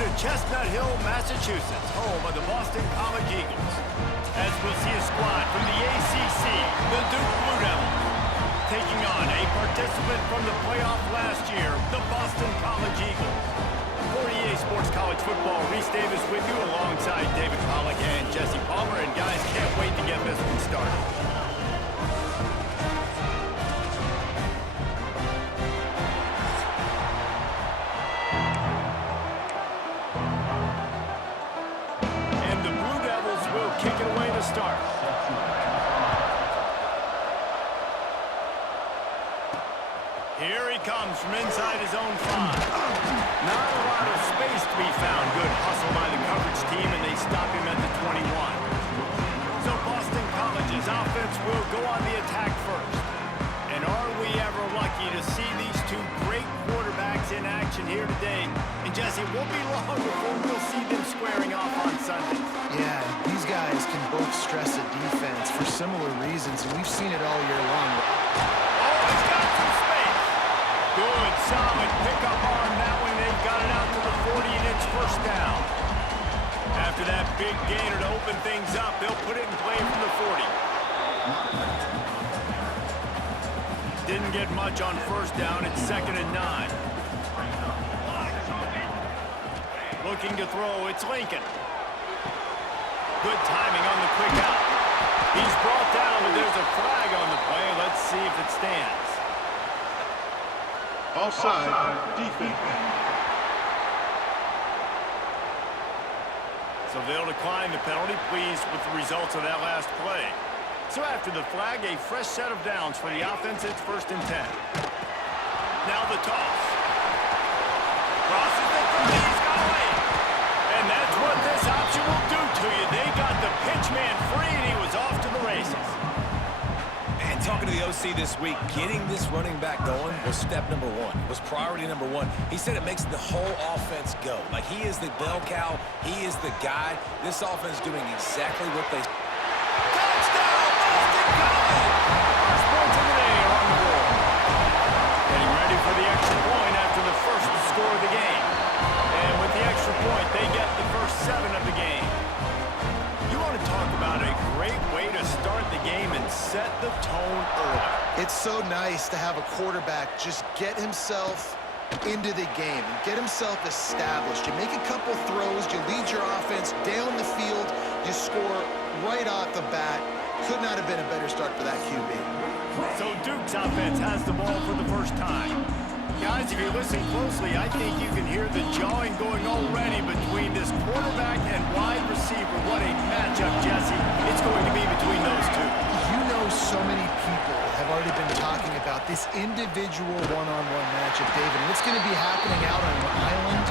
to Chestnut Hill, Massachusetts, home of the Boston College Eagles. As we'll see a squad from the ACC, the Duke Blue Devils, taking on a participant from the playoff last year, the Boston College Eagles. For EA Sports College Football, Reese Davis with you alongside David Pollack and Jesse Palmer. And guys, can't wait to get this one started. Kick it away to start. Here he comes from inside his own 5. Not a lot of space to be found. Good hustle by the coverage team, and they stop him at the 21. So Boston College's offense will go on the attack first. And are we ever lucky to see these two great quarterbacks in action here today? And Jesse, it won't be long before we'll see them squaring off on Sunday. Yeah, these guys can both stress a defense for similar reasons, and we've seen it all year long. Oh, he's got some space. Good, solid pickup on that one. They've got it out to the 40, and it's first down. After that big gainer to open things up, they'll put it in play from the 40. Didn't get much on first down. It's 2nd and 9. Looking to throw, it's Lincoln. Good timing on the quick out. He's brought down, but there's a flag on the play. Let's see if it stands. Offside, defense. So they'll decline the penalty, pleased with the results of that last play. So after the flag, a fresh set of downs for the offense. It's 1st and 10. Now the toss. Crosses it from he's got away. And that's what this option will do to you. They got the pitch man free, and he was off to the races. And talking to the OC this week, getting this running back going was step number 1. Was priority number 1. He said it makes the whole offense go. Like, he is the bell cow. He is the guy. This offense is doing exactly what they... First points of the day are on the board. Getting ready for the extra point after the first score of the game. And with the extra point, they get the first 7 of the game. You want to talk about a great way to start the game and set the tone early. It's so nice to have a quarterback just get himself into the game and get himself established. You make a couple throws, you lead your offense down the field, you score right off the bat. Could not have been a better start for that QB. So Duke's offense has the ball for the first time. Guys, if you listen closely, I think you can hear the jawing going already between this quarterback and wide receiver. What a matchup, Jesse. It's going to be between those two. You know, so many people have already been talking about this individual one-on-one matchup, David, and it's going to be happening out on an island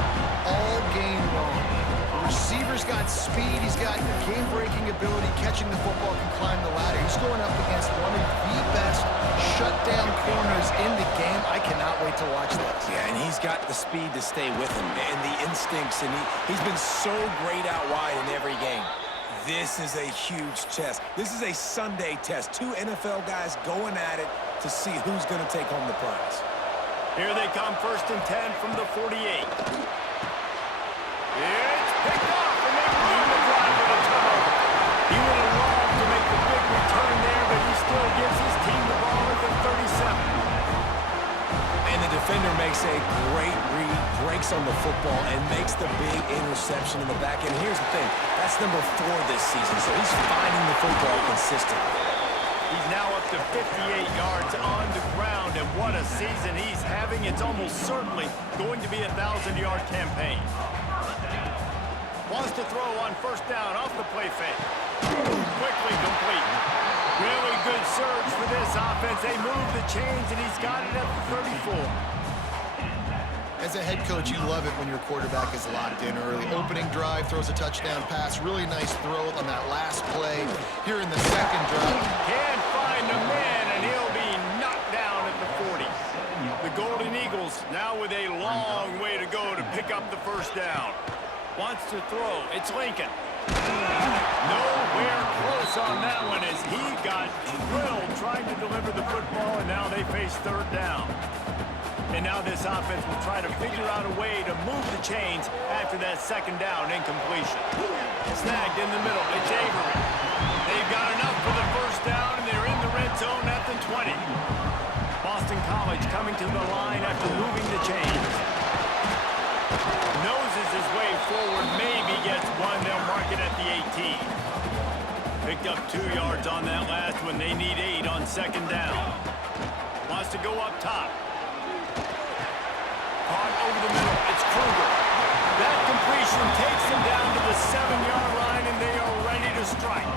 all game long. Receiver's got speed, he's got game-breaking ability, catching the football, can climb the ladder. He's going up against one of the best shutdown corners in the game. I cannot wait to watch this. Yeah, and he's got the speed to stay with him and the instincts, and he's been so great out wide in every game. This is a huge test. This is a Sunday test. 2 NFL guys going at it to see who's going to take home the prize. Here they come, 1st and 10 from the 48. It's picked off, and they ruin the drive with a turnover. He would have loved to make the big return there, but he still gives his team the ball at the 37. And the defender makes a great read, breaks on the football, and makes the big interception in the back end. Here's the thing, that's number 4 this season, so he's finding the football consistently. He's now up to 58 yards on the ground, and what a season he's having. It's almost certainly going to be a 1,000-yard campaign. Wants to throw on first down off the play fake. Quickly complete. Really good surge for this offense. They move the chains, and he's got it at the 34. As a head coach, you love it when your quarterback is locked in early. Opening drive, throws a touchdown pass. Really nice throw on that last play. Here in the second drive. Can't find a man, and he'll be knocked down at the 40. The Golden Eagles now with a long way to go to pick up the first down. Wants to throw. It's Lincoln. Nowhere close on that one as he got drilled trying to deliver the football, and now they face 3rd down. And now this offense will try to figure out a way to move the chains after that second down incompletion. Snagged in the middle. It's Avery. They've got enough for the first down, and they're in the red zone at the 20. Boston College coming to the line after moving the chains. Noses his way forward, maybe gets one. They'll mark it at the 18. Picked up 2 yards on that last one. They need 8 on second down. Wants to go up top. Caught over the middle. It's Kruger. That completion takes them down to the 7-yard line, and they are ready to strike.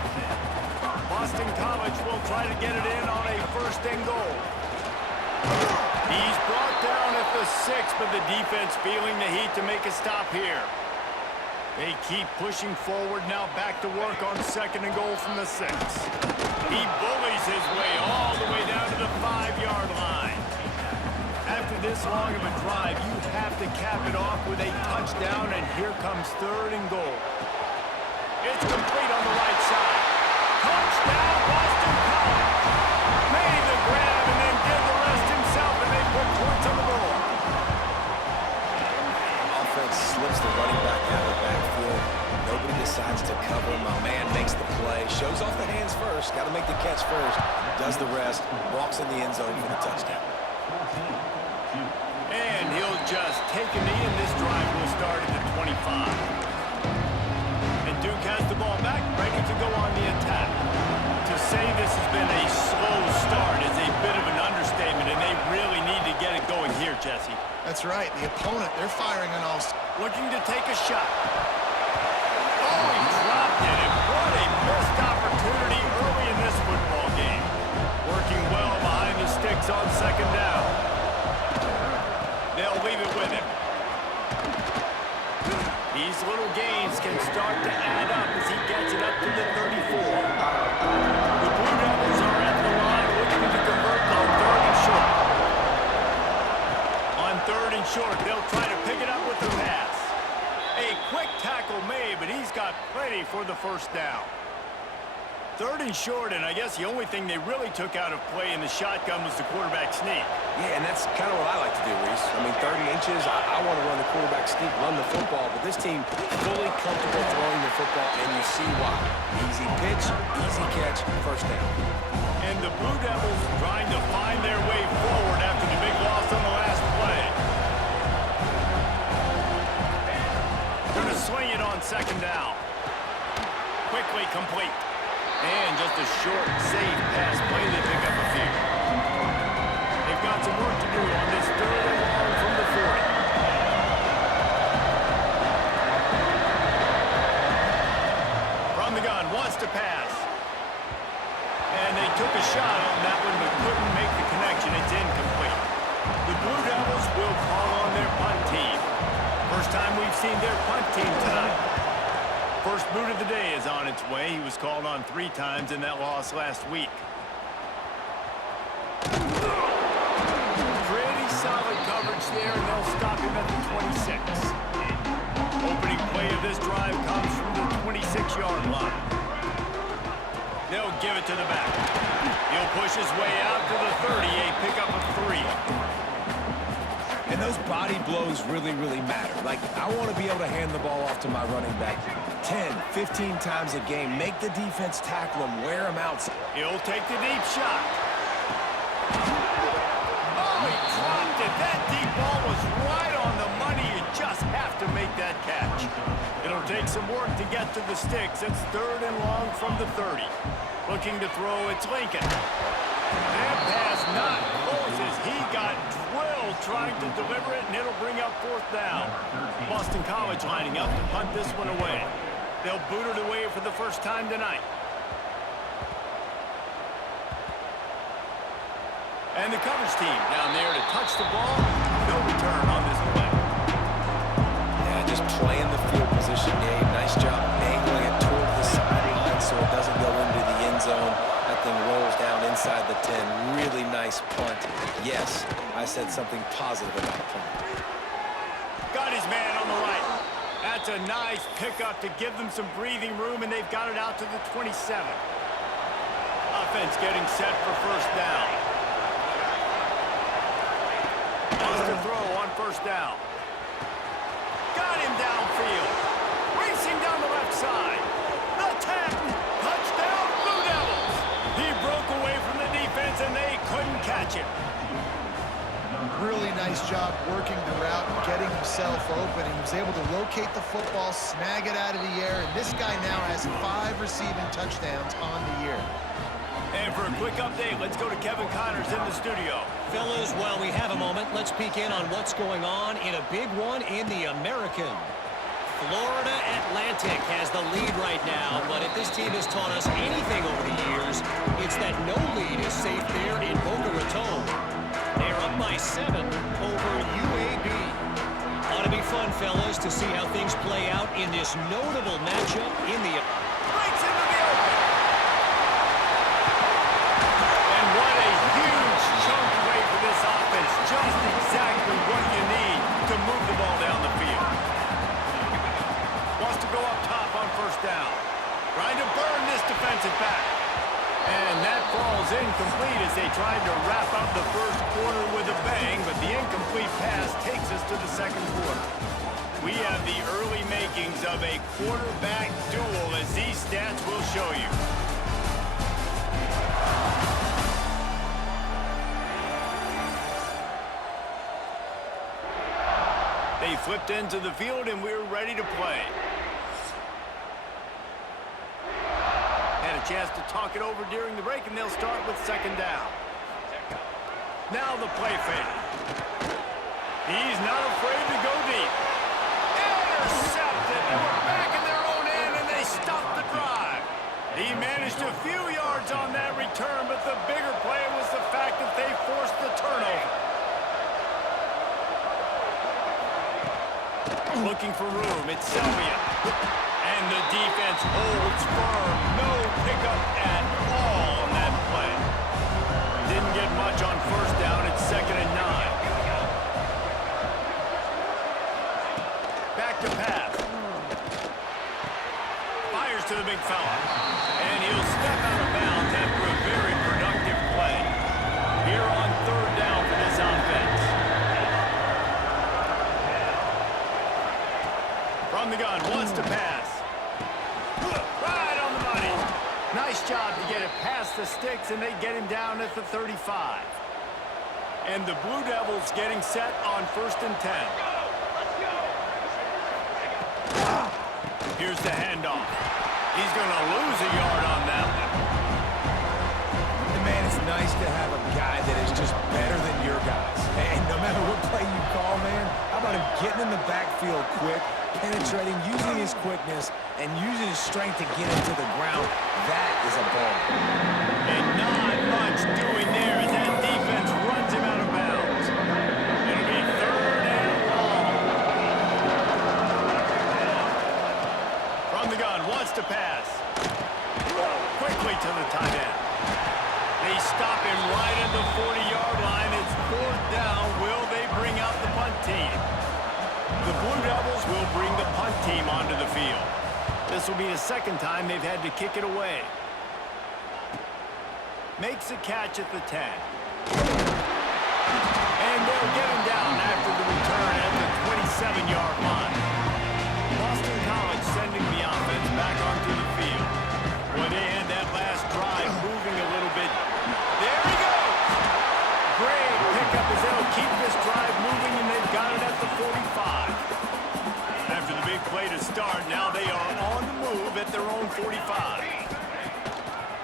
Boston College will try to get it in on a first and goal. He's brought down at the 6, but the defense feeling the heat to make a stop here. They keep pushing forward, now back to work on second and goal from the 6. He bullies his way all the way down to the 5-yard line. After this long of a drive, you have to cap it off with a touchdown, and here comes third and goal. It's complete on the right side. Touchdown, Boston College. Made the grab and then did the rest himself, and they put points on the board. Offense slips the running back out of the backfield. Nobody decides to cover him. My man makes the play. Shows off the hands first. Got to make the catch first. Does the rest. Walks in the end zone for the touchdown. And he'll just take a knee, and this drive will start at the 25. And Duke has the ball back, ready to go on the attack. To say this has been a slow start is a bit of an understatement, and they really need to get it going here, Jesse. That's right. The opponent, they're firing on all. Looking to take a shot. Oh, he dropped it, and what a missed opportunity early in this football game. Working well behind the sticks on second down. They'll leave it with him. These little gains can start to add up as he gets it up to the 34. The Blue Devils are at the line looking to convert on third and short. On third and short, they'll try to pick it up with the pass. A quick tackle made, but he's got plenty for the first down. Third and short, and I guess the only thing they really took out of play in the shotgun was the quarterback sneak. Yeah, and that's kind of what I like to do, Reese. I mean, 30 inches, I want to run the quarterback sneak, run the football, but this team fully comfortable throwing the football, and you see why. Easy pitch, easy catch, first down. And the Blue Devils trying to find their way forward after the big loss on the last play. Going to swing it on second down. Quickly complete. And just a short, safe pass play. They pick up a few. They've got some work to do on this third and long from the 40. From the gun, wants to pass. And they took a shot on that one, but couldn't make the connection. It's incomplete. The Blue Devils will call on their punt team. First time we've seen their punt team tonight. First boot of the day is on its way. He was called on 3 times in that loss last week. Pretty solid coverage there, and they'll stop him at the 26. Opening play of this drive comes from the 26-yard line. They'll give it to the back. He'll push his way out to the 30, a pickup of 3. And those body blows really, really matter. Like, I want to be able to hand the ball off to my running back 10, 15 times a game. Make the defense tackle him, wear him out. He'll take the deep shot. Oh, he dropped it. That deep ball was right on the money. You just have to make that catch. It'll take some work to get to the sticks. It's third and long from the 30. Looking to throw, it's Lincoln. That pass not close as he got drilled trying to deliver it, and it'll bring up fourth down. Boston College lining up to punt this one away. They'll boot it away for the first time tonight. And the coverage team down there to touch the ball. No return on this play. Yeah, just playing the field position game. Nice job angling it toward the sideline so it doesn't go into the end zone. That thing rolls down inside the 10. Really nice punt. Yes, I said something positive about the punt. Got his man on the right. That's a nice pickup to give them some breathing room, and they've got it out to the 27. Offense getting set for first down. Wants to throw on first down. Got him downfield. Racing down the left side. The tap. Touchdown, Blue Devils. He broke away from the defense, and they couldn't catch him. Really nice job working the route and getting himself open. He was able to locate the football, snag it out of the air, and this guy now has 5 receiving touchdowns on the year. And for a quick update, let's go to Kevin Connors in the studio. Fellas, while we have a moment, let's peek in on what's going on in a big one in the American. Florida Atlantic has the lead right now, but if this team has taught us anything over the years, it's that no lead is safe there in Boca Raton. They're up by 7 over UAB. Ought to be fun, fellas, to see how things play out in this notable matchup in the... Breaks into the open. And what a huge chunk play for this offense. Just exactly what you need to move the ball down the field. Wants to go up top on first down. Trying to burn this defensive back. And that falls incomplete as they tried to wrap up the first quarter with a bang, but the incomplete pass takes us to the second quarter. We have the early makings of a quarterback duel, as these stats will show you. They flipped into the field, and we're ready to play. Had a chance to talk it over during the break, and they'll start with second down. Now the play fake. He's not afraid to go deep. Intercepted. They were back in their own end, and they stopped the drive. He managed a few yards on that return, but the bigger play was the fact that they forced the turnover. Looking for room. It's Sylvia. And the defense holds firm. No pickup at all on that play. Didn't get much on first down. It's 2nd and 9. Back to pass. Fires to the big fella. And he'll step out of bounds after a very productive play. Here on third down for this offense. From the gun, wants to pass. Right on the money. Nice job to get it past the sticks, and they get him down at the 35. And the Blue Devils getting set on 1st and 10. Here's the handoff. He's going to lose a yard on that one. Man, it's nice to have a guy that is just better than your guys. And no matter what play you call, man, how about him getting in the backfield quick, penetrating, using his quickness, and using his strength to get into the ground. That is a ball. And not much doing there as that defense runs him out of bounds. It'll be 3rd and long. From the gun, wants to pass. Quickly to the tight end. They stop him right at the 40-yard line. It's 4th down. Will they bring out the punt team? The Blue Devils will bring the punt team onto the field. This will be the 2nd time they've had to kick it away. Makes a catch at the 10. And they'll get him down after the return at the 27-yard line. Boston College sending the offense back onto the field. Well, they had that last drive moving a little bit. There he goes! Great pickup as they'll keep this drive moving, and they've got it at the 45. After the big play to start, now they are on the move at their own 45.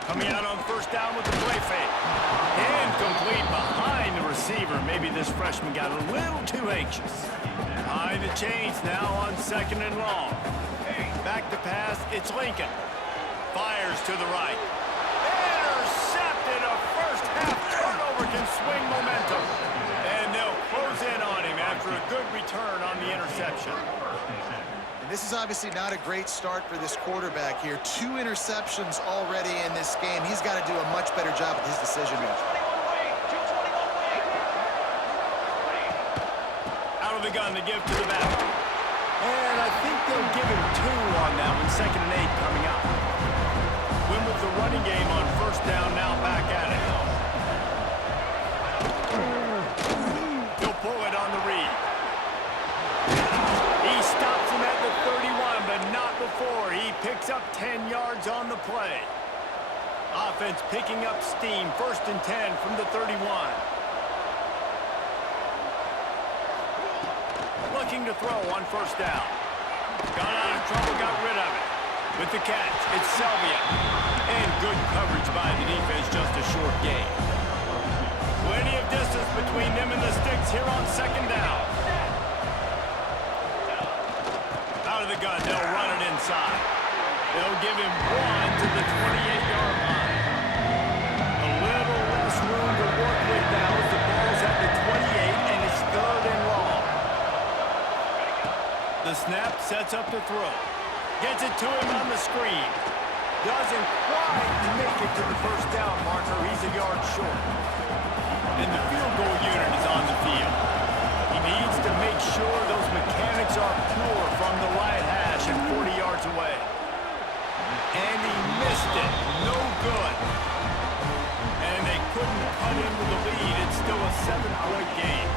Coming out on first down with the play fake. Incomplete behind the receiver. Maybe this freshman got a little too anxious. Behind the chains now on 2nd and long. Back to pass, it's Lincoln. Fires to the right. Intercepted. A first-half turnover can swing momentum. And they'll close in on him after a good return on the interception. And this is obviously not a great start for this quarterback here. 2 interceptions already in this game. He's got to do a much better job with his decision-making. Out of the gun to give to the back. And I think they'll give him 2 on that one. 2nd and 8 coming up. Win with the running game on first down, now back at it. He'll pull it on the read. 10 yards on the play. Offense picking up steam. 1st and 10 from the 31. Looking to throw on 1st down. Got out of trouble, got rid of it. With the catch, it's Selvia. And good coverage by the defense, just a short gain. Plenty of distance between them and the sticks here on 2nd down. Out of the gun, they'll run it inside. They'll give him 1 to the 28-yard line. A little less room to work with now as the ball's at the 28 and it's 3rd and long. The snap sets up the throw. Gets it to him on the screen. Doesn't quite make it to the 1st down marker. He's a yard short. And the field goal unit is on the field. He needs to make sure those mechanics are pure from the right hash and 40 yards away. And he missed it. No good. And they couldn't cut into the lead. It's still a 7-point game.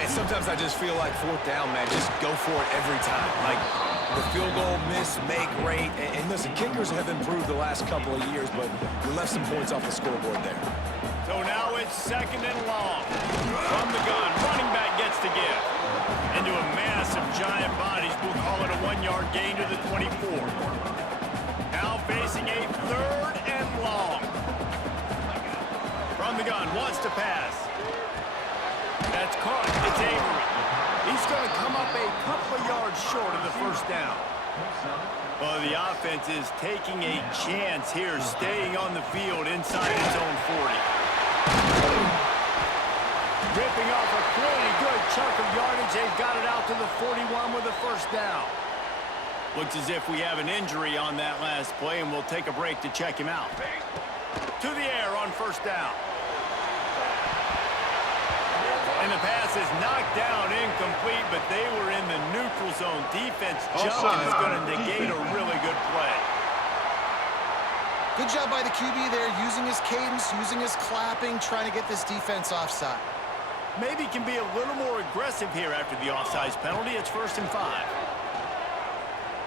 And sometimes I just feel like 4th down, man, just go for it every time. Like, the field goal miss, make rate. And listen, kickers have improved the last couple of years, but we left some points off the scoreboard there. So now it's 2nd and long. From the gun, running back gets to give. Into a mass of giant bodies, we'll call it a 1-yard gain to the 24. Now facing a 3rd and long. From the gun, wants to pass. That's caught. It's Avery. He's going to come up a couple of yards short of the 1st down. Well, the offense is taking a chance here, staying on the field inside its own 40. Ripping off a pretty good chunk of yardage. They've got it out to the 41 with a 1st down. Looks as if we have an injury on that last play, and we'll take a break to check him out. To the air on 1st down. And the pass is knocked down, incomplete, but they were in the neutral zone. Defense jump is going to negate a really good play. Good job by the QB there, using his cadence, using his clapping, trying to get this defense offside. Maybe can be a little more aggressive here after the offsides penalty. It's 1st and 5.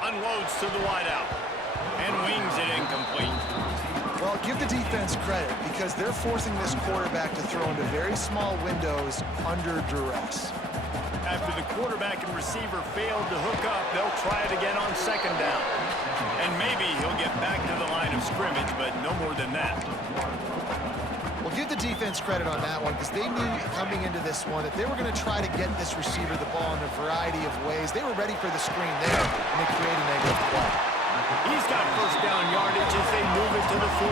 Unloads to the wideout and wings it incomplete. Well, give the defense credit because they're forcing this quarterback to throw into very small windows under duress. After the quarterback and receiver failed to hook up, they'll try it again on 2nd down. And maybe he'll get back to the line of scrimmage, but no more than that. Well, give the defense credit on that one because they knew coming into this one that they were going to try to get this receiver the ball in a variety of ways. They were ready for the screen there, and they created a negative play. He's got 1st down yardage as they move it to the 44.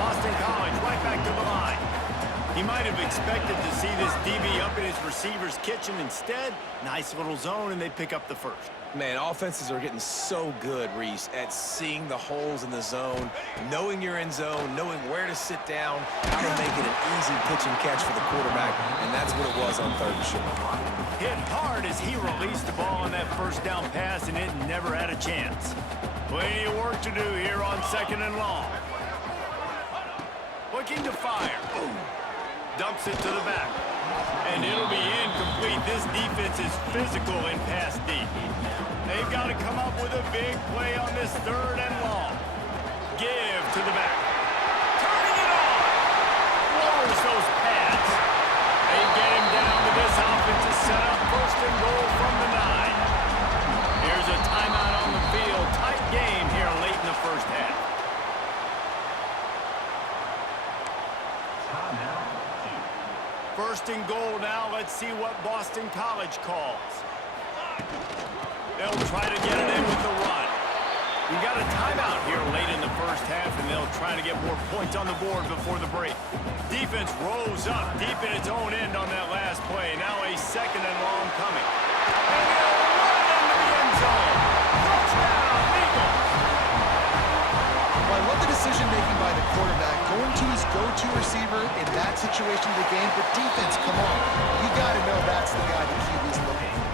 Boston College right back to the line. He might have expected to see this DB up in his receiver's kitchen. Instead, nice little zone, and they pick up the 1st. Man, offenses are getting so good, Reese, at seeing the holes in the zone, knowing you're in zone, knowing where to sit down, how to make it an easy pitch and catch for the quarterback, and that's what it was on 3rd and short. Hit hard as he released the ball on that 1st down pass, and it never had a chance. Plenty of work to do here on 2nd and long. Looking to fire. Dumps it to the back. And it'll be incomplete. This defense is physical in pass deep. They've got to come up with a big play on this 3rd and long. Give to the back. Turning it on. Lowers those pads. They get him down to this offensive setup. 1st and goal from the 9. Here's a timeout on the field. Tight game here late in the 1st half. 1st and goal now. Let's see what Boston College calls. They'll try to get it in with the run. We got a timeout here late in the 1st half, and they'll try to get more points on the board before the break. Defense rose up deep in its own end on that last play. Now a 2nd and long coming. And they'll run into the end zone. Touchdown, Eagles! Well, I love the decision-making by the quarterback, going to his go-to receiver in that situation of the game, but defense, come on. You got to know that's the guy the QB's looking for.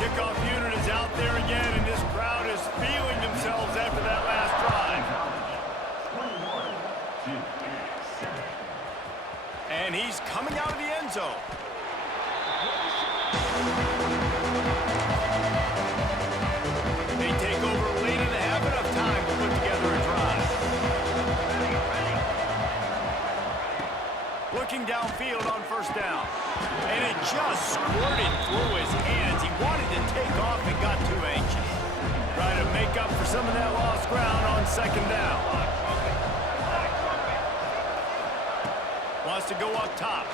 Kickoff unit is out there again, and this crowd is feeling themselves after that last drive. And he's coming out of the end zone. They take over late downfield on first down. And it just squirted through his hands. He wanted to take off and got too anxious. Try to make up for some of that lost ground on second down. Wants to go up top.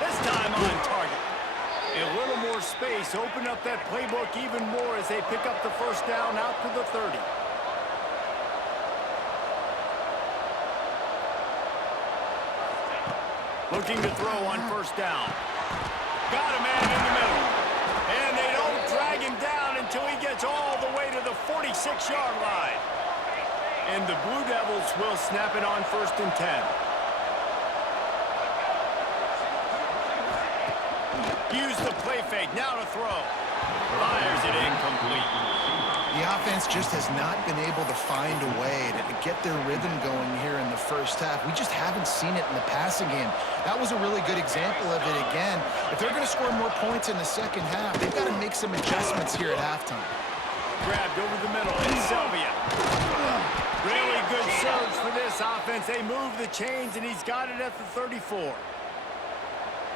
This time on target. A little more space. Open up that playbook even more as they pick up the first down out to the 30. Looking to throw on first down. Got a man in the middle. And they don't drag him down until he gets all the way to the 46-yard line. And the Blue Devils will snap it on first and 10. Use the play fake. Now to throw. Fires it incomplete. The offense just has not been able to find a way to get their rhythm going here in the first half. We just haven't seen it in the passing game. That was a really good example of it again. If they're going to score more points in the second half, they've got to make some adjustments here at halftime. Grabbed over the middle. It's Sylvia. Really good surge for this offense. They move the chains, and he's got it at the 34.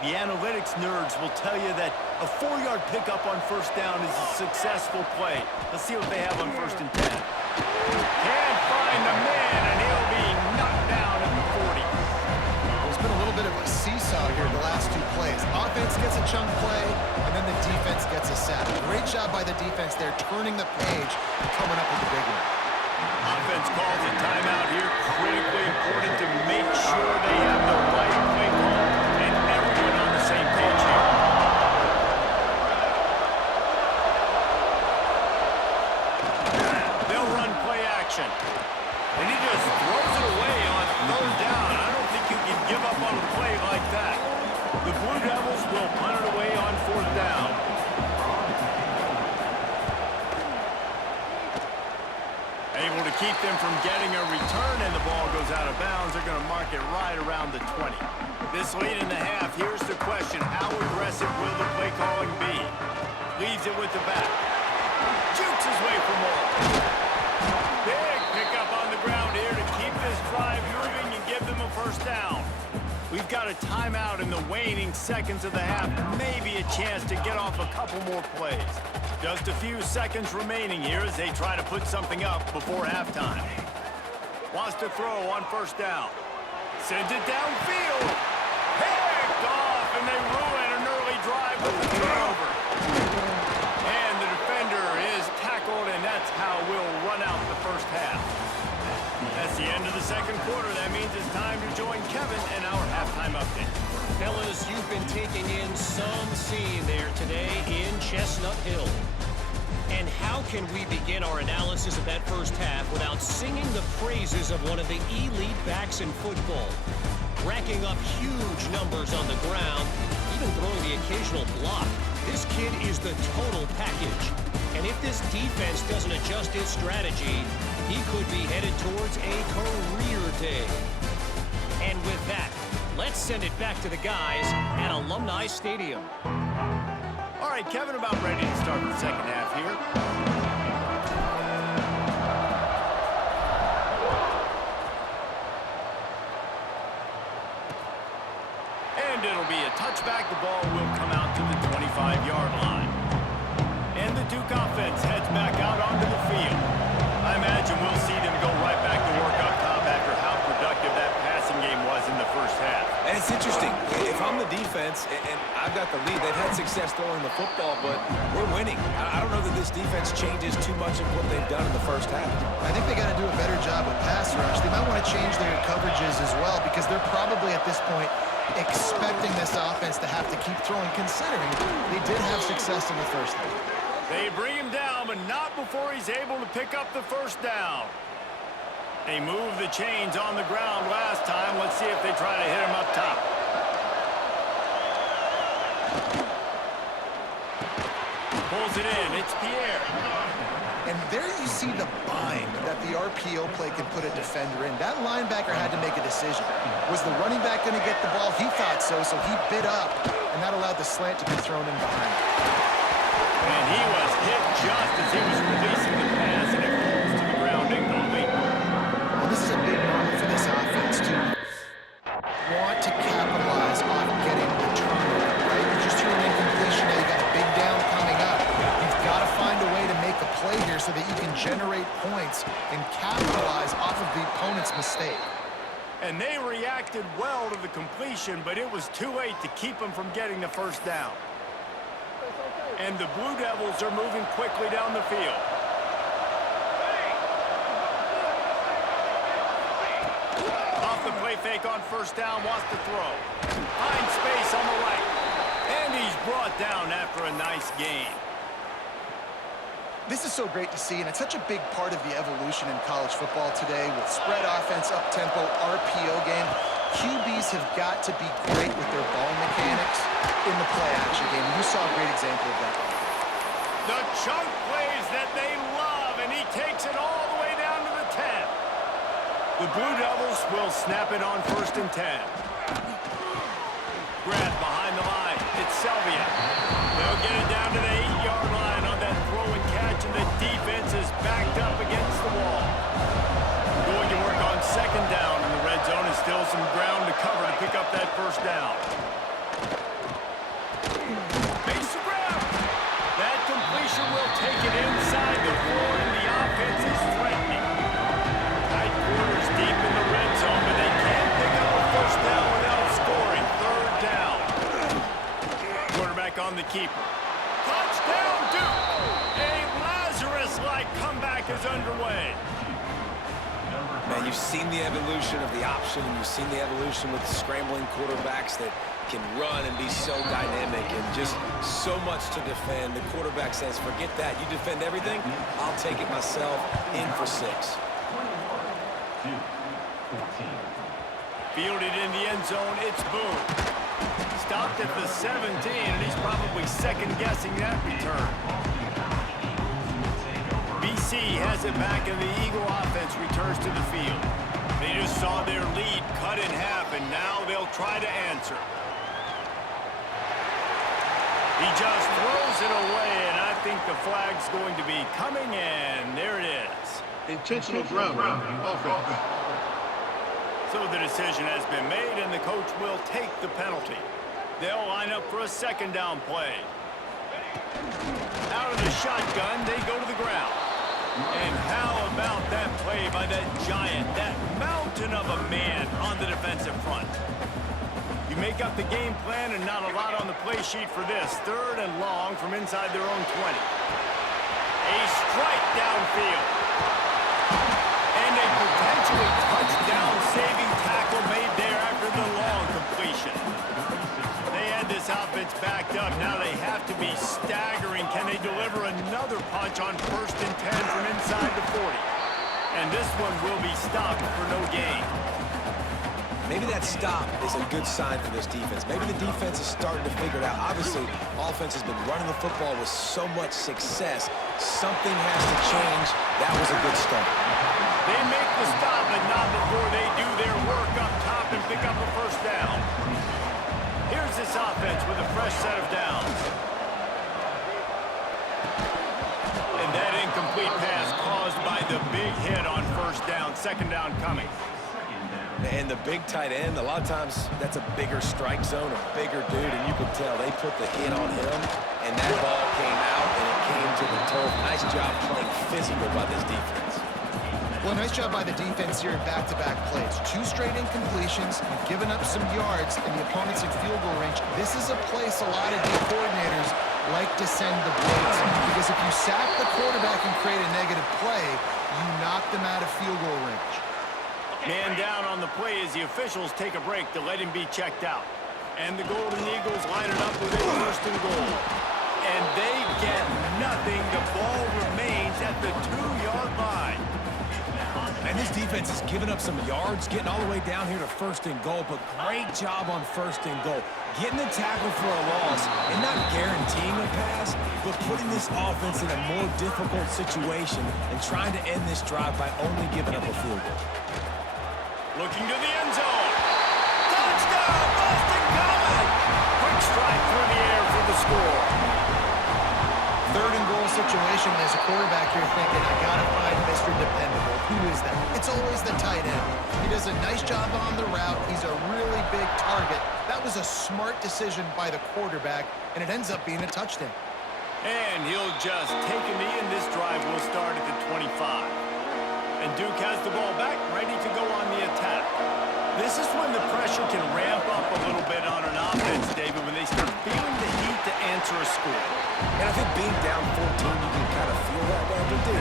The analytics nerds will tell you that a 4-yard pickup on first down is a successful play. Let's see what they have on first and 10. Can't find the man, and he'll be knocked down at the 40. There's been a little bit of a seesaw here the last two plays. Offense gets a chunk play, and then the defense gets a sack. Great job by the defense there, turning the page and coming up with the big one. Offense calls a timeout here. Critically important to make sure they have the right play call and everyone on the same page here. They'll run play action. And he just throws it away on third down. I don't think you can give up on a play like that. The Blue Devils will punt it away on fourth down. Able to keep them from getting a return, and the ball goes out of bounds. They're going to mark it right around the 20. This late in the half, here's the question. How aggressive will the play calling be? Leaves it with the back. Jukes his way for more. Big pickup on the ground here to keep this drive moving and give them a first down. We've got a timeout in the waning seconds of the half. Maybe a chance to get off a couple more plays. Just a few seconds remaining here as they try to put something up before halftime. Wants to throw on first down. Sends it downfield. Picked off, and they ruin an early drive with the turnover. And the defender is tackled, and that's how we'll run out the first half. That's the end of the second quarter. That means it's time to join Kevin in our halftime update. Fellas, you've been taking in some scene there today in Chestnut Hill. And how can we begin our analysis of that first half without singing the praises of one of the elite backs in football? Racking up huge numbers on the ground, even throwing the occasional block. This kid is the total package. And if this defense doesn't adjust its strategy, he could be headed towards a career day. And with that, let's send it back to the guys at Alumni Stadium. All right, Kevin, about ready to start the second half here. And it'll be a touchback. The ball will come out to the 25-yard line. And the Duke offense heads back out onto the field. I imagine we'll see them go right back to work up top after how productive that passing game was in the first half. And it's interesting. If I'm the defense and I've got the lead, they've had success throwing the football, but we're winning. I don't know that this defense changes too much of what they've done in the first half. I think they got to do a better job with pass rush. They might want to change their coverages as well because they're probably at this point expecting this offense to have to keep throwing, considering they did have success in the first half. They bring him down, but not before he's able to pick up the first down. They moved the chains on the ground last time. Let's see if they try to hit him up top. Pulls it in. It's Pierre. And there you see the bind that the RPO play can put a defender in. That linebacker had to make a decision. Was the running back going to get the ball? He thought so, so he bit up, and that allowed the slant to be thrown in behind. And he was hit just as he was releasing the pass, and it falls to the ground incomplete. Well, this is a big moment for this offense to want to capitalize mistake. And they reacted well to the completion, but it was too late to keep them from getting the first down. And the Blue Devils are moving quickly down the field. Off the play fake on first down, wants to throw. Finds space on the right. And he's brought down after a nice gain. This is so great to see, and it's such a big part of the evolution in college football today with spread offense, up-tempo, RPO game. QBs have got to be great with their ball mechanics in the play-action game. You saw a great example of that. The chunk plays that they love, and he takes it all the way down to the 10. The Blue Devils will snap it on 1st and 10. Grab behind the line. It's Selvia. They'll get it down to the 8-yard line on that throw and catch, and the defense is backed up against the wall. Going to work on 2nd down in the red zone, and still some ground to cover to pick up that first down. Makes the grab. That completion will take it inside the 4, and the offense is threatening. Tight quarters deep in the red zone, but they can't pick up a first down without scoring. 3rd down. Quarterback on the keeper. Touchdown, Duke! A Lazarus-like comeback is underway. Man, you've seen the evolution of the option, and you've seen the evolution with scrambling quarterbacks that can run and be so dynamic and just so much to defend. The quarterback says, forget that. You defend everything, I'll take it myself. In for 6. Fielded in the end zone, it's Boone. Stopped at the 17, and he's probably second-guessing that return. BC has it back, and the Eagle offense returns to the field. They just saw their lead cut in half, and now they'll try to answer. He just throws it away, and I think the flag's going to be coming in. There it is. Intentional grounding, offense. So the decision has been made, and the coach will take the penalty. They'll line up for a 2nd down play. Out of the shotgun, they go to the ground. And how about that play by that giant, that mountain of a man on the defensive front? You make up the game plan, and not a lot on the play sheet for this. 3rd and long from inside their own 20. A strike downfield. And a potentially touchdown-saving tackle made there after the long completion. They had this offense backed up. Now they have to be staggering. Can they deliver another punch on 1st and 10 from inside the 40? And this one will be stopped for no gain. Maybe that stop is a good sign for this defense. Maybe the defense is starting to figure it out. Obviously, offense has been running the football with so much success. Something has to change. That was a good start. They make the stop, but not before they do their work up top and pick up a first down. Here's this offense with a fresh set of downs. And that incomplete pass caused by the big hit on first down. 2nd down coming. And the big tight end, a lot of times that's a bigger strike zone, a bigger dude, and you can tell they put the hit on him, and that ball came out, and it came to the turf. Nice job playing physical by this defense. Well, nice job by the defense here in back-to-back plays. 2 straight incompletions, and giving up some yards, and the opponent's in field goal range. This is a place a lot of D coordinators like to send the blitz, because if you sack the quarterback and create a negative play, you knock them out of field goal range. Man down on the play as the officials take a break to let him be checked out. And the Golden Eagles line it up with a 1st and goal. And they get nothing. The ball remains at the 2-yard line. And this defense is giving up some yards, getting all the way down here to 1st and goal, but great job on 1st and goal. Getting the tackle for a loss and not guaranteeing a pass, but putting this offense in a more difficult situation and trying to end this drive by only giving up a field goal. Looking to the end zone. Touchdown, Boston College! Quick strike through the air for the score. 3rd and goal situation. There's a quarterback here thinking, I gotta find Mr. Dependable. Who is that? It's always the tight end. He does a nice job on the route. He's a really big target. That was a smart decision by the quarterback, and it ends up being a touchdown. And he'll just take a knee, and this drive will start at the 25. And Duke has the ball back, ready to go on the attack. This is when the pressure can ramp up a little bit on an offense, David, when they start feeling the heat to answer a score. And I think being down 14, you can kind of feel that way. But, dude,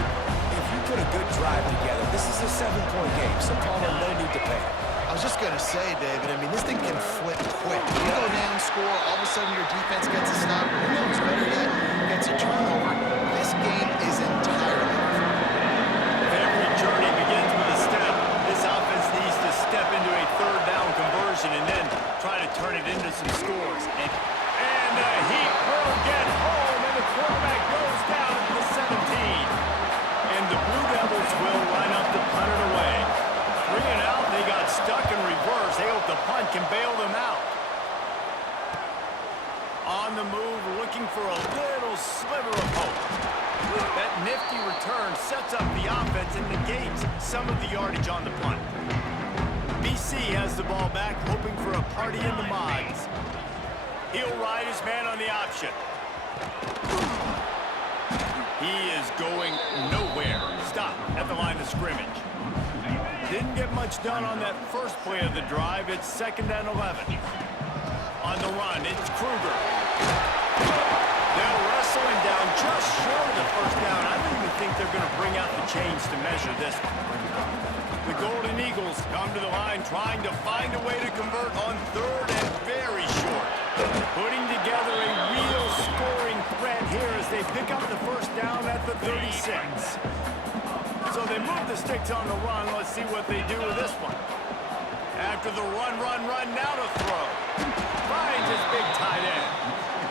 if you put a good drive together, this is a 7-point game, so Palmer, no need to pay. I was just going to say, David, I mean, this thing can flip quick. You go down, score, all of a sudden your defense gets a stop. Who knows, better yet, gets a turnover. This game is entirely different. Every journey begins with a step. This offense needs to step into a third down conversion and then try to turn it into some scores. And the Heat will get home, and the quarterback goes down at the 17. And the Blue Devils will line up to punt it away. 3 and out, they got stuck in reverse. They hope the punt can bail them out. On the move, looking for a little sliver of hope. That nifty return sets up the offense and negates some of the yardage on the punt. BC has the ball back, hoping for a party in the mods. He'll ride his man on the option. He is going nowhere. Stop at the line of scrimmage. Didn't get much done on that first play of the drive. It's 2nd and 11. On the run, it's Kruger. They'll wrestle him down just short of the first down. I don't even think they're going to bring out the chains to measure this one. The Golden Eagles come to the line trying to find a way to convert on 3rd and very short. Putting together a real scoring threat here as they pick up the first down at the 36. So they move the sticks on the run. Let's see what they do with this one. After the run, now to throw. Finds his big tight end.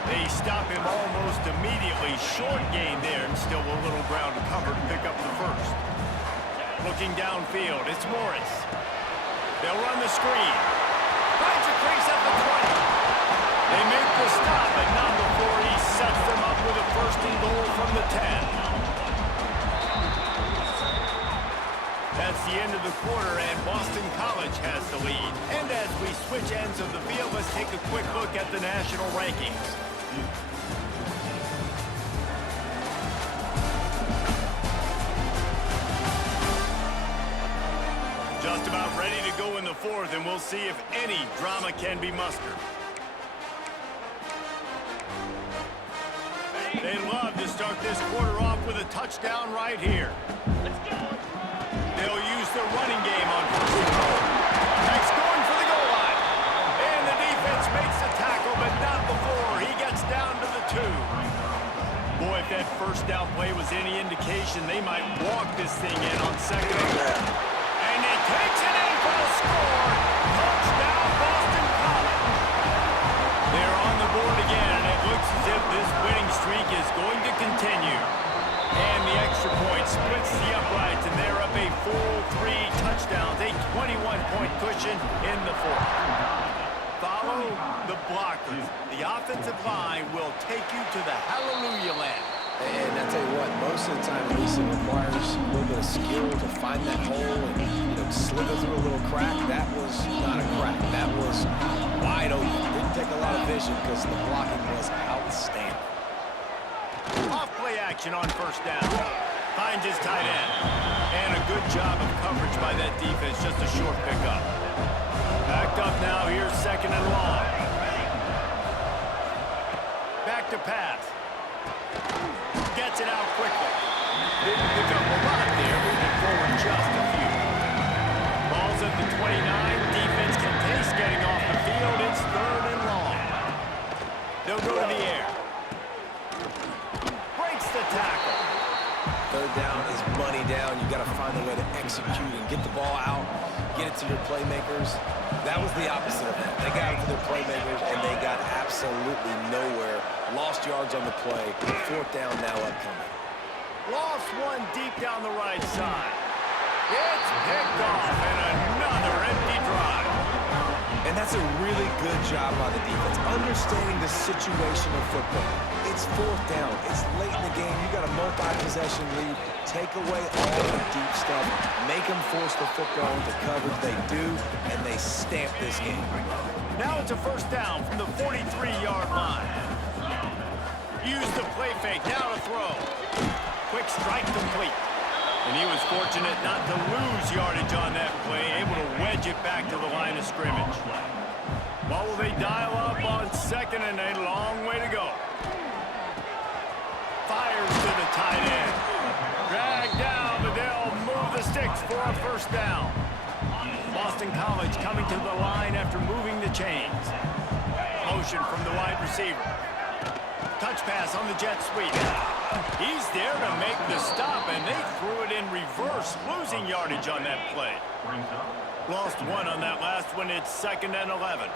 They stop him almost immediately. Short gain there, and still a little ground to cover to pick up the first. Looking downfield, it's Morris. They'll run the screen. Finds a crease at the 20. They make the stop, but not before he sets them up with a 1st and goal from the 10. That's the end of the quarter, and Boston College has the lead. And as we switch ends of the field, let's take a quick look at the national rankings. Just about ready to go in the 4th, and we'll see if any drama can be mustered. They love to start this quarter off with a touchdown right here. They'll use the running game on 1st and goal. Next, going for the goal line. And the defense makes the tackle, but not before he gets down to the 2. Boy, if that first down play was any indication, they might walk this thing in on 2nd and goal. And he takes it in for the score. Touchdown, Boston College. They're on the board again, and it looks as if this winning streak is going to continue. And the extra point splits the uprights, and they're up a full 3 touchdowns, a 21-point cushion in the 4th. Follow the blockers. The offensive line will take you to the hallelujah land. And I tell you what, most of the time, Lisa, requires a little bit of skill to find that hole and, slither through a little crack. That was not a crack. That was wide open. Didn't take a lot of vision because the blocking was outstanding. Off-play action on 1st down. Finds his tight end. And a good job of coverage by that defense. Just a short pickup. Backed up now. Here's 2nd and long. Back to pass. Gets it out quickly. Didn't pick up a lot there. Moving forward just a few. Ball's at the 29. Defense can taste getting off the field. It's 3rd and long. They'll go to the air. The tackle. 3rd down is money down. You got to find a way to execute and get the ball out, get it to your playmakers. That was the opposite of that. They got it to their playmakers, and they got absolutely nowhere. Lost yards on the play. 4th down now upcoming. Lost one deep down the right side. It's picked off, and another empty drive. And that's a really good job by the defense, understanding the situation of football. It's 4th down. It's late in the game. You got a multi-possession lead. Take away all the deep stuff. Make them force the football into coverage. They do, and they stamp this game. Now it's a 1st down from the 43-yard line. Use the play fake. Now to throw. Quick strike complete. And he was fortunate not to lose yardage on that play, able to wedge it back to the line of scrimmage. What will they dial up on 2nd and a long way to go? Fires to the tight end. Dragged down, but they'll move the sticks for a first down. Boston College coming to the line after moving the chains. Motion from the wide receiver. Touch pass on the jet sweep. He's there to make the stop, and they threw it in reverse, losing yardage on that play. Lost 1 on that last one. It's 2nd and 11.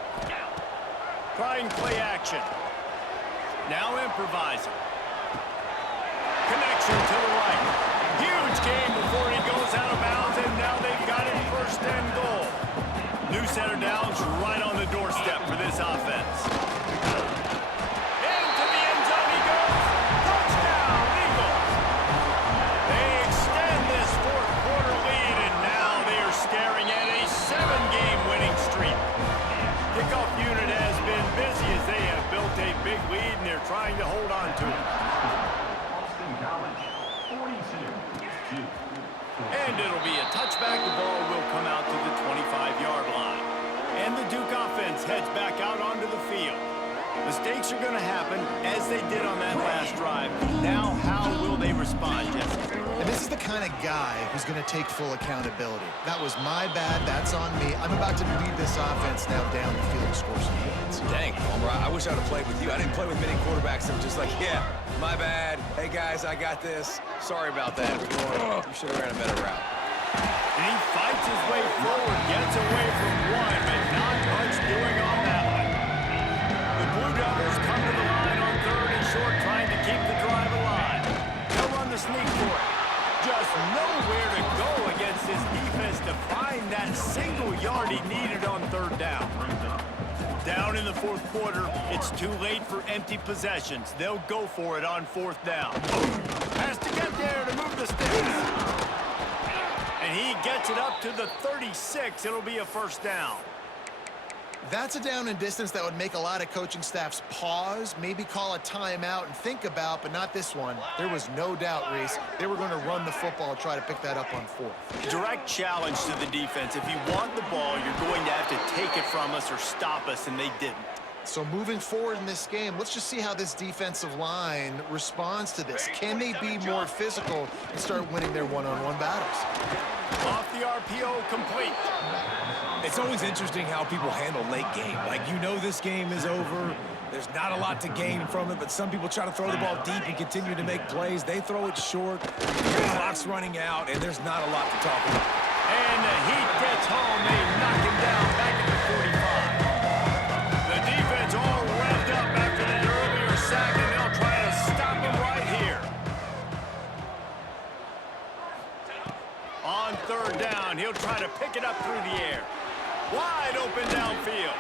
Trying play action. Now improvising. Connection to the right. Huge game before he goes out of bounds, and now they've got him 1st and goal. New center downs right on the doorstep for this offense. Into the end zone he goes. Touchdown, Eagles. They extend this 4th quarter lead, and now they are staring at a 7-game winning streak. Kickoff unit has been busy as they have built a big lead, and they're trying to hold on to it. And it'll be a touchback. The ball will come out to the 25-yard line. And the Duke offense heads back out onto the field. Mistakes are going to happen, as they did on that last drive. Now, how will they respond, Jesse? And this is the kind of guy who's going to take full accountability. That was my bad. That's on me. I'm about to lead this offense now down the field and score some points. Dang, Homer, I wish I'd have played with you. I didn't play with many quarterbacks that were just like, yeah, my bad. Hey, guys, I got this. Sorry about that. You should have ran a better route. And he fights his way forward, gets away from one, but not much doing on that one. The Blue Devils come to the line on 3rd and short, trying to keep the drive alive. They'll run the sneak for it. Just nowhere to go against this defense to find that single yard he needed on 3rd down. Down in the 4th quarter, it's too late for empty possessions. They'll go for it on 4th down. Has to get there to move the sticks. And he gets it up to the 36. It'll be a first down. That's a down and distance that would make a lot of coaching staffs pause, maybe call a timeout and think about, but not this one. There was no doubt, Reese, they were going to run the football and try to pick that up on 4th. Direct challenge to the defense. If you want the ball, you're going to have to take it from us or stop us, and they didn't. So moving forward in this game, let's just see how this defensive line responds to this. Can they be more physical and start winning their one-on-one battles? Off the RPO, complete. It's always interesting how people handle late game. Like, you know this game is over. There's not a lot to gain from it, but some people try to throw the ball deep and continue to make plays. They throw it short. The clock's running out, and there's not a lot to talk about. And the Heat gets home. They knock him down back at the 45. The defense all revved up after that earlier sack, and they'll try to stop him right here. On 3rd down, he'll try to pick it up through the air. Wide open downfield.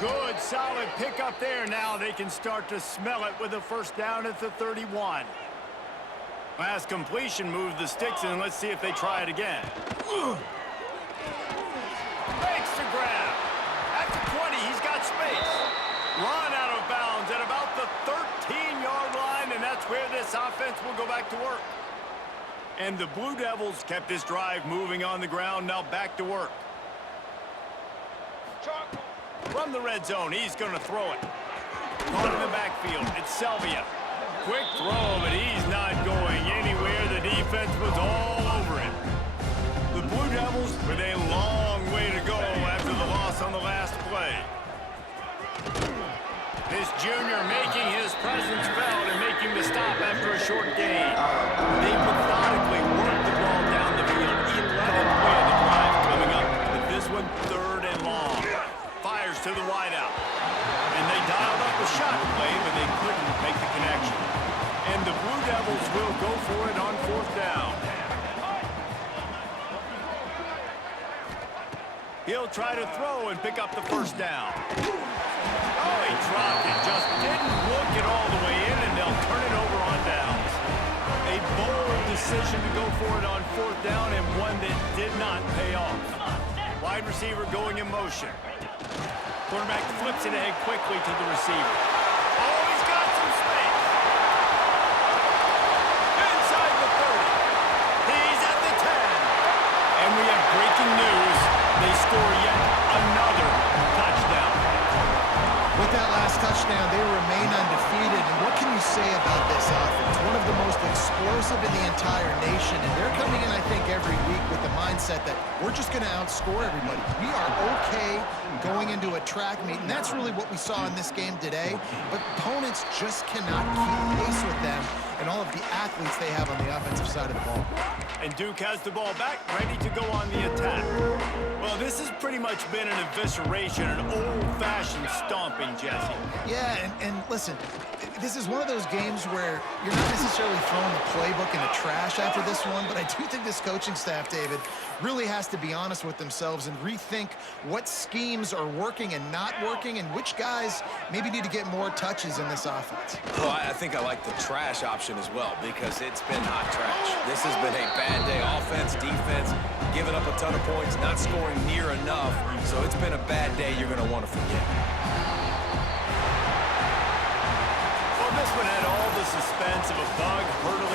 Good, solid pickup there. Now they can start to smell it with a first down at the 31. Last completion moved the sticks, and let's see if they try it again. Makes the grab. At the 20, he's got space. Run out of bounds at about the 13-yard line, and that's where this offense will go back to work. And the Blue Devils kept this drive moving on the ground, now back to work. From the red zone, he's going to throw it. Caught in the backfield, it's Selvia. Quick throw, but he's not going anywhere. The defense was all over him. The Blue Devils with a long way to go after the loss on the last play. This junior making his presence felt and making the stop after a short gain. They methodically worked the ball down the field. 11th play of the drive coming up. But this one, 3rd and long. Fires to the wideout. And they dialed up the shot play, but they couldn't make the connection. And the Blue Devils will go for it on 4th down. He'll try to throw and pick up the first down. Oh, he dropped it. Just didn't look it all the way in, and they'll turn it over on downs. A bold decision to go for it on 4th down, and one that did not pay off. Wide receiver going in motion. Quarterback flips it ahead quickly to the receiver. Oh, he's got some space. Inside the 30. He's say about this offense? One of the most explosive in the entire nation, and they're coming in, I think, every week with the mindset that we're just going to outscore everybody. We are okay going into a track meet, and that's really what we saw in this game today. But opponents just cannot keep pace with them and all of the athletes they have on the offensive side of the ball. And Duke has the ball back, ready to go on the attack. Well, this has pretty much been an evisceration, an old-fashioned stomping, Jesse. Yeah, and listen, this is one of those games where you're not necessarily throwing the playbook in the trash after this one, but I do think this coaching staff, David, really has to be honest with themselves and rethink what schemes are working and not working and which guys maybe need to get more touches in this offense. Well, I think I like the trash option as well because it's been hot trash. This has been a bad day. Offense, defense, giving up a ton of points, not scoring near enough. So it's been a bad day you're going to want to forget. Well, this one had all the suspense of a bug hurtling